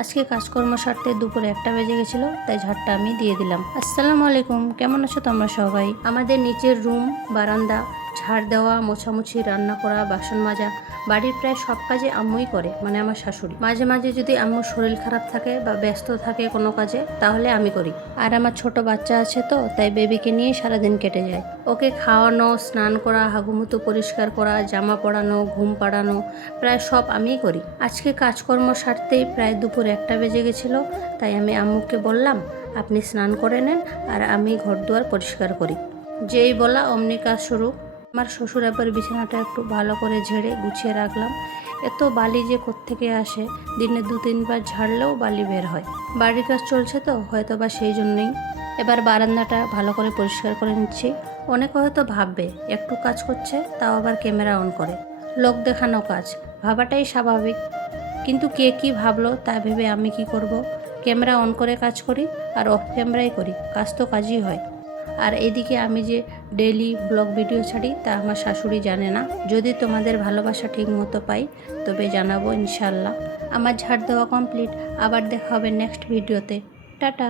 আজকে কাজকর্ম সারতে দুপুরে 1টা বেজে গেছিলো, তাই ঝাড়টা আমি দিয়ে দিলাম। আসসালামু আলাইকুম, কেমন আছো তোমরা সবাই? আমাদের নিচের রুম, বারান্দা ঝাড় দেওয়া, মোছামুছি, রান্না করা, বাসন মাজা, বাড়ির প্রায় সব কাজে আম্মুই করে, মানে আমার শাশুড়ি। মাঝে মাঝে যদি আম্মুর শরীর খারাপ থাকে বা ব্যস্ত থাকে কোনো কাজে, তাহলে আমি করি। আর আমার ছোট বাচ্চা আছে তো, তাই বেবিকে নিয়ে সারাদিন কেটে যায়। ওকে খাওয়ানো, স্নান করা, হাগুমুতু পরিষ্কার করা, জামা পরানো, ঘুম পাড়ানো, প্রায় সব আমিই করি। আজকে কাজকর্ম সারতেই প্রায় দুপুর 1টা বেজে গেছিলো, তাই আমি আম্মুকে বললাম, আপনি স্নান করে নেন আর আমি ঘর দুয়ার পরিষ্কার করি। যেই বলা অমনি কাজ শুরু। আমার শ্বশুর আবার বিছানাটা একটু ভালো করে ঝেড়ে গুছিয়ে রাখলাম। এত বালি যে কোত্থেকে আসে, দিনে 2-3 বার ঝাড়লেও বালি বের হয়। বাড়ির কাজ চলছে তো, হয়তো বা সেই জন্যই। এবার বারান্দাটা ভালো করে পরিষ্কার করে নিচ্ছি। অনেকে হয়তো ভাববে একটু কাজ করছে, তাও আবার ক্যামেরা অন করে, লোক দেখানো কাজ, ভাবাটাই স্বাভাবিক। কিন্তু কে কী ভাবলো তা ভেবে আমি কি করব? ক্যামেরা অন করে কাজ করি আর অফ ক্যামেরাই করি, কাজ তো কাজই হয়। আর এদিকে আমি যে ডেইলি ব্লগ ভিডিও ছাড়ি তা আমার শাশুড়ি জানে না। যদি তোমাদের ভালোবাসা ঠিক মতো পাই তবে জানাবো ইনশাল্লাহ। আমার ঝাড় দেওয়া কমপ্লিট, আবার দেখা হবে নেক্সট ভিডিওতে। টাটা।